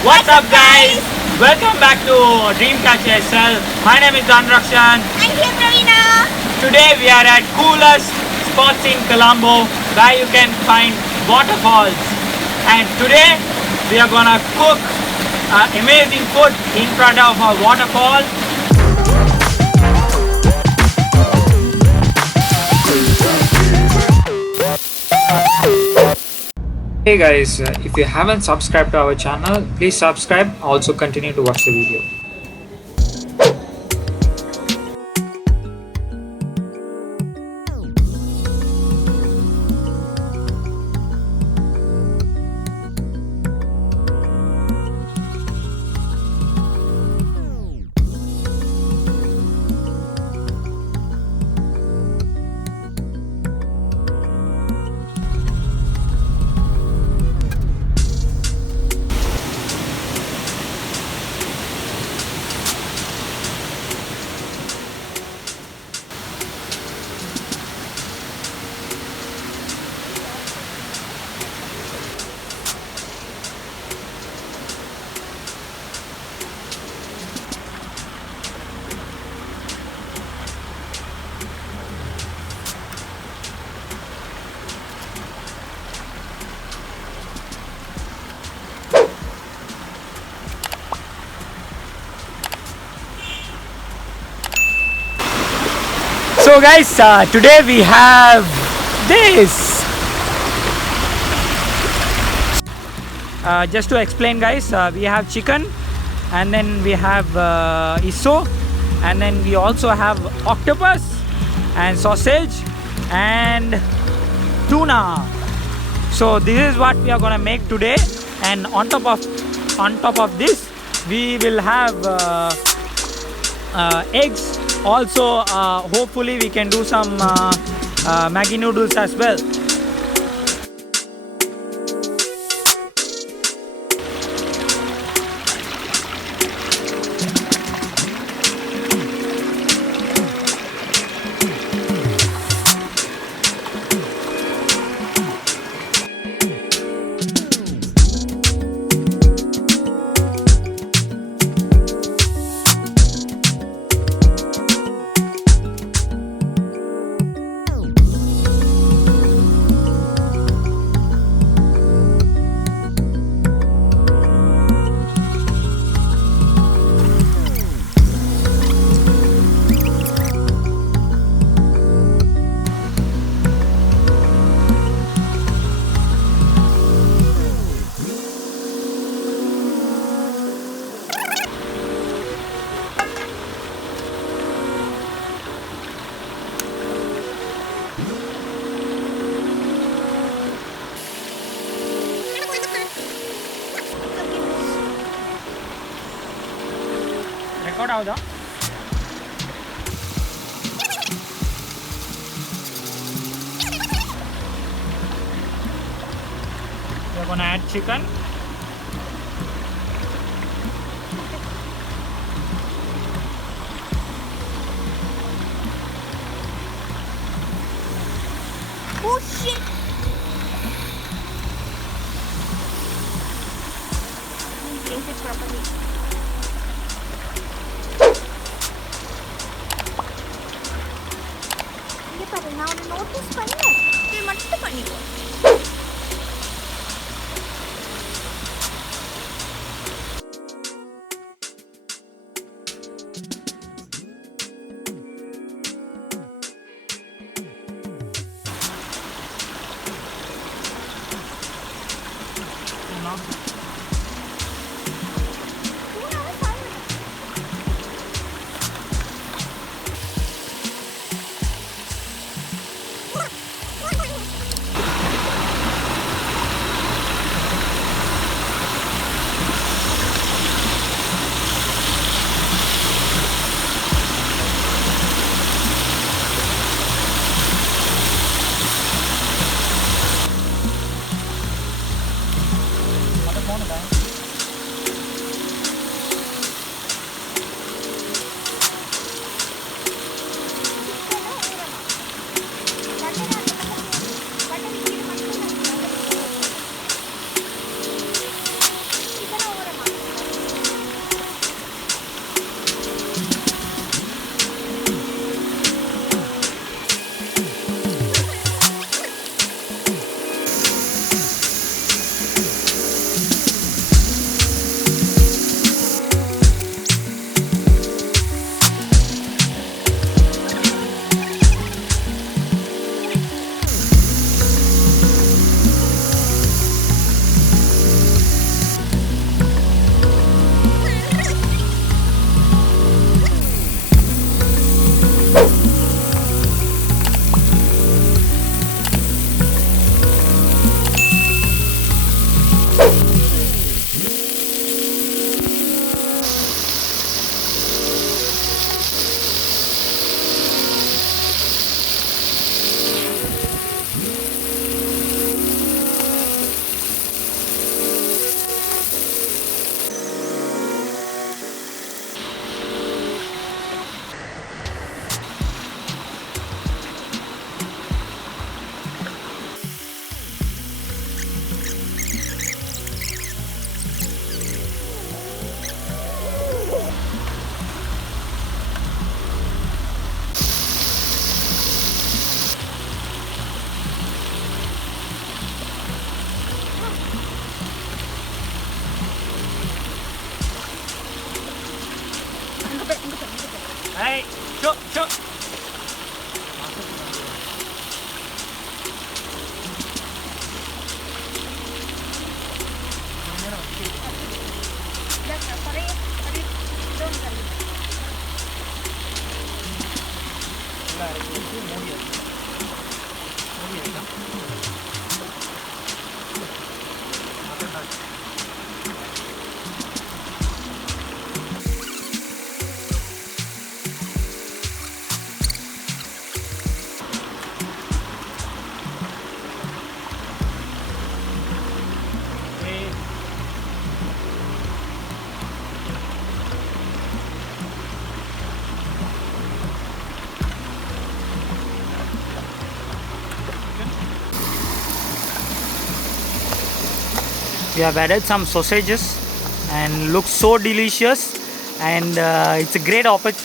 What's up guys? Welcome back to Dreamcatch SL. My name is Dhanrakshan. I'm here, Pravina. Today we are at coolest spots in Colombo where you can find waterfalls. And today we are gonna cook amazing food in front of a waterfall. Hey guys, if you haven't subscribed to our channel, please subscribe. Also continue to watch the video. So guys, today we have this. Just to explain guys, we have chicken and then we have iso and then we also have octopus and sausage and tuna. So this is what we are gonna make today, and on top of this we will have eggs. Also hopefully we can do some Maggi noodles as well. Record out. We're gonna add chicken. Oh shit! Drink it properly. நான் notice பண்ணேன், இது மட்டும் பண்ணிக்கோ. Sure, sure. We have added some sausages and looks so delicious, and it's a great opportunity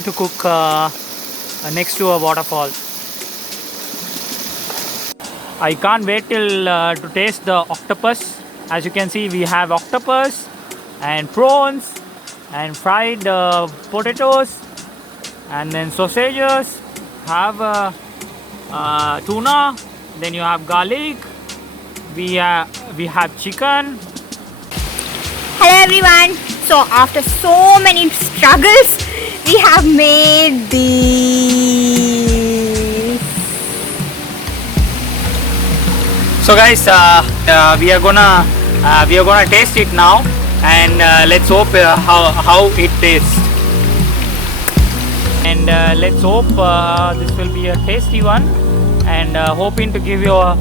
to cook next to a waterfall. I can't wait till to taste the octopus. As you can see, we have octopus and prawns and fried potatoes, and then sausages, have tuna, then you have garlic, we have chicken. Hello everyone. So after so many struggles, we have made these. So guys, we are gonna taste it now, and let's hope how it tastes. And let's hope this will be a tasty one, and hoping to give you a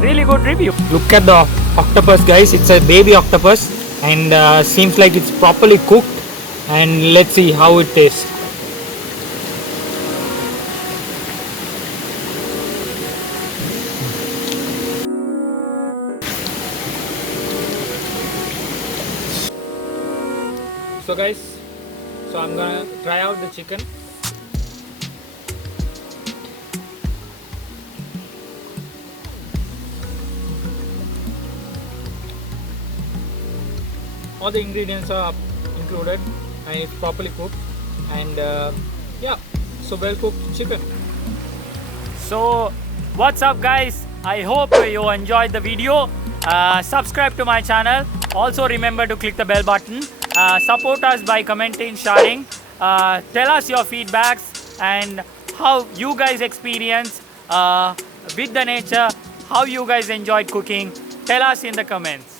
really good review. Look at the octopus, guys. It's a baby octopus, and seems like it's properly cooked. And let's see how it tastes. So guys, I'm gonna try out the chicken. All the ingredients are included, and it's properly cooked, and yeah, so well cooked chicken. So what's up guys, I hope you enjoyed the video. Subscribe to my channel, also remember to click the bell button. Support us by commenting, sharing, tell us your feedbacks and how you guys experience with the nature, how you guys enjoyed cooking. Tell us in the comments.